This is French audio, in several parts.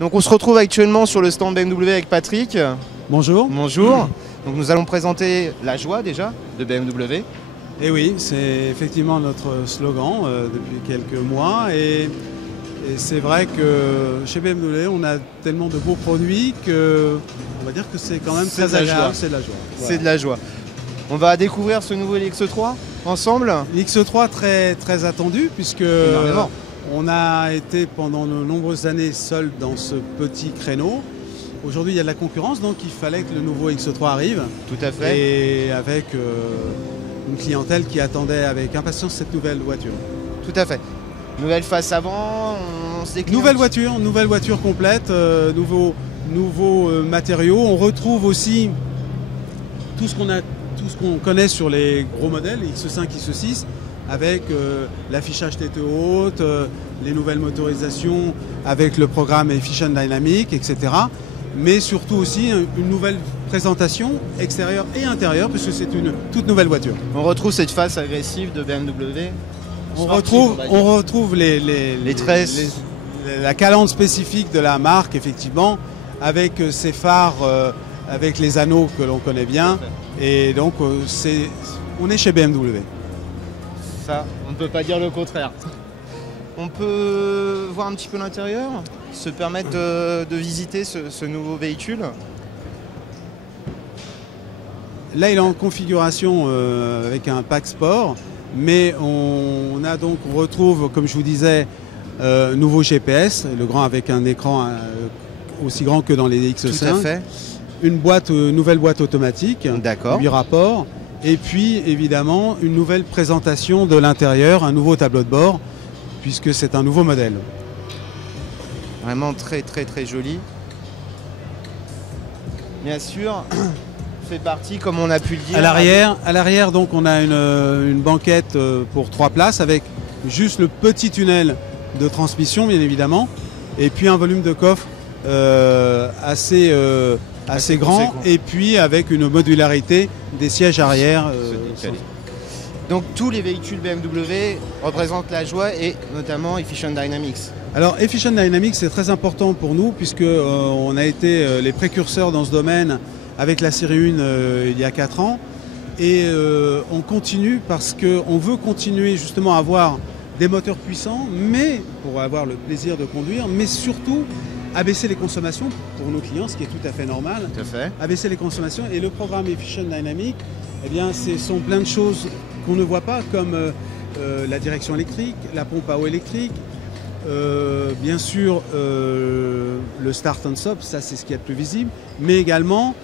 Donc on se retrouve actuellement sur le stand BMW avec Patrick. Bonjour. Bonjour. Donc nous allons présenter la joie déjà de BMW. Et oui, c'est effectivement notre slogan depuis quelques mois. Et c'est vrai que chez BMW, on a tellement de beaux produits que on va dire que c'est quand même très agréable. C'est de la joie. Voilà. C'est de la joie. On va découvrir ce nouveau X3 ensemble. L'X3 très attendu puisque on a été pendant de nombreuses années seul dans ce petit créneau. Aujourd'hui, il y a de la concurrence, donc il fallait que le nouveau X3 arrive. Tout à fait. Et avec une clientèle qui attendait avec impatience cette nouvelle voiture. Tout à fait. Nouvelle face avant, nouvelle voiture complète, nouveaux matériaux. On retrouve aussi tout ce qu'on connaît sur les gros modèles, X5, X6, avec l'affichage tête haute, les nouvelles motorisations avec le programme Efficient Dynamic, etc. Mais surtout aussi une nouvelle présentation extérieure et intérieure, puisque c'est une toute nouvelle voiture. On retrouve cette face agressive de BMW. On retrouve les tresses, la calandre spécifique de la marque, effectivement, avec ses phares, avec les anneaux que l'on connaît bien. Et donc, on est chez BMW. Ça, on ne peut pas dire le contraire. On peut voir un petit peu l'intérieur, se permettre de visiter ce nouveau véhicule. Là, il est en configuration avec un pack sport, mais on retrouve, comme je vous disais, nouveau GPS, le grand avec un écran aussi grand que dans les X5. Tout à fait. Une nouvelle boîte automatique, 8 rapports, et puis évidemment une nouvelle présentation de l'intérieur, un nouveau tableau de bord, puisque c'est un nouveau modèle. Vraiment très joli. Bien sûr, fait partie, comme on a pu le dire. À l'arrière, donc, on a une banquette pour 3 places avec juste le petit tunnel de transmission, bien évidemment, et puis un volume de coffre assez grand, et puis avec une modularité des sièges arrière. Donc tous les véhicules BMW représentent la joie et notamment Efficient Dynamics. Alors Efficient Dynamics, c'est très important pour nous puisque on a été les précurseurs dans ce domaine avec la série 1 il y a 4 ans. Et on continue parce qu'on veut continuer justement à avoir des moteurs puissants, mais pour avoir le plaisir de conduire, mais surtout abaisser les consommations pour nos clients, ce qui est tout à fait normal. Tout à fait. Abaisser les consommations. Et le programme Efficient Dynamics, eh bien, ce sont plein de choses qu'on ne voit pas, comme la direction électrique, la pompe à eau électrique, bien sûr le start and stop, ça c'est ce qui est le plus visible, mais également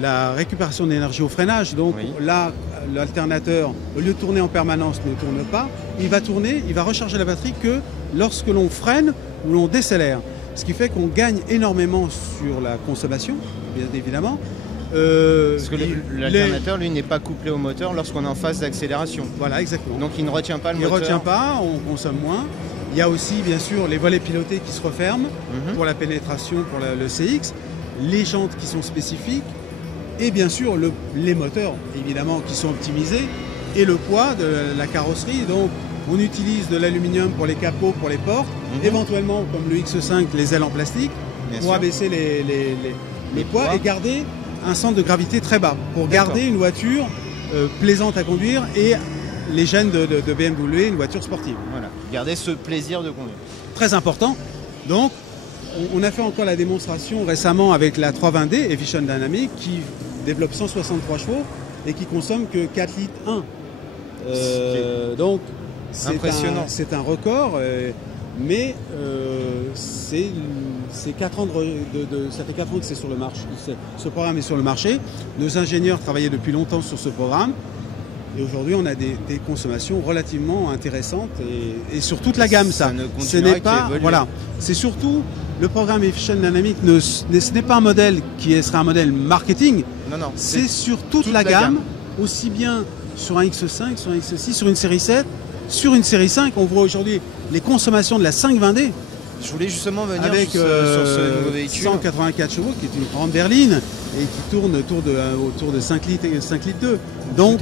la récupération d'énergie au freinage. Donc là, l'alternateur, au lieu de tourner en permanence, ne tourne pas. Il va recharger la batterie que lorsque l'on freine ou l'on décélère. Ce qui fait qu'on gagne énormément sur la consommation, bien évidemment. Parce que l'alternateur, lui, n'est pas couplé au moteur lorsqu'on est en phase d'accélération. Voilà, exactement. Donc il ne retient pas le moteur. Il ne retient pas, on consomme moins. Il y a aussi, bien sûr, les volets pilotés qui se referment pour la pénétration, pour le CX, les jantes qui sont spécifiques, et bien sûr les moteurs, évidemment, qui sont optimisés, et le poids de la carrosserie. Donc on utilise de l'aluminium pour les capots, pour les portes, éventuellement, comme le X5, les ailes en plastique, pour abaisser les poids et garder un centre de gravité très bas, pour garder une voiture plaisante à conduire et les gènes de BMW, une voiture sportive. Voilà, garder ce plaisir de conduire. Très important. Donc, on a fait encore la démonstration récemment avec la 320D Efficient Dynamics qui développe 163 chevaux et qui consomme que 4 litres 1. Donc, c'est un record, mais c'est 4 ans ça fait 4 ans que c'est sur le marché. Ce programme est sur le marché. Nos ingénieurs travaillaient depuis longtemps sur ce programme. Et aujourd'hui, on a des consommations relativement intéressantes et sur toute la gamme, ça. Ce n'est pas, voilà, c'est surtout le programme Efficient Dynamics. Ce n'est pas un modèle qui serait un modèle marketing. Non. C'est sur toute la gamme, aussi bien sur un X5, sur un X6, sur une série 7, sur une série 5. On voit aujourd'hui les consommations de la 520D. Je voulais justement venir avec sur ce nouveau véhicule. 184 chevaux, qui est une grande berline et qui tourne autour de 5 litres 2. Donc,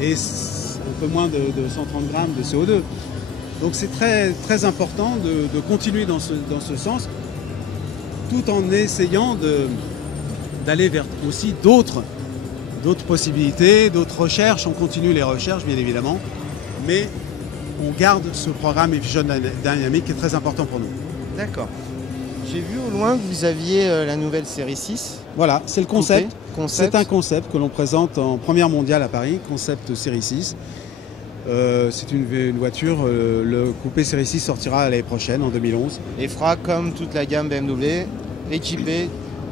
et un peu moins de 130 grammes de CO2. Donc c'est très, très important de continuer dans ce sens, tout en essayant d'aller vers aussi d'autres possibilités, d'autres recherches. On continue les recherches, bien évidemment, mais on garde ce programme Efficient Dynamics qui est très important pour nous. D'accord. J'ai vu au loin que vous aviez la nouvelle série 6. Voilà, c'est le concept. Concept. C'est un concept que l'on présente en première mondiale à Paris, concept série 6. C'est une voiture, le coupé série 6 sortira l'année prochaine, en 2011. Et fera comme toute la gamme BMW, équipée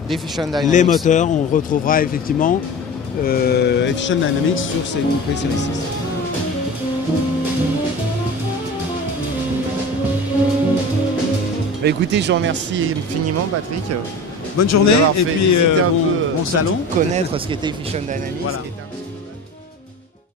d'Efficient Dynamics. Les moteurs, on retrouvera effectivement Efficient Dynamics sur ces coupés série 6. Bah écoutez, je vous remercie infiniment, Patrick. Bonne journée et puis bon salon. Connaître ce qu'était Efficient Dynamics. Voilà. Qui était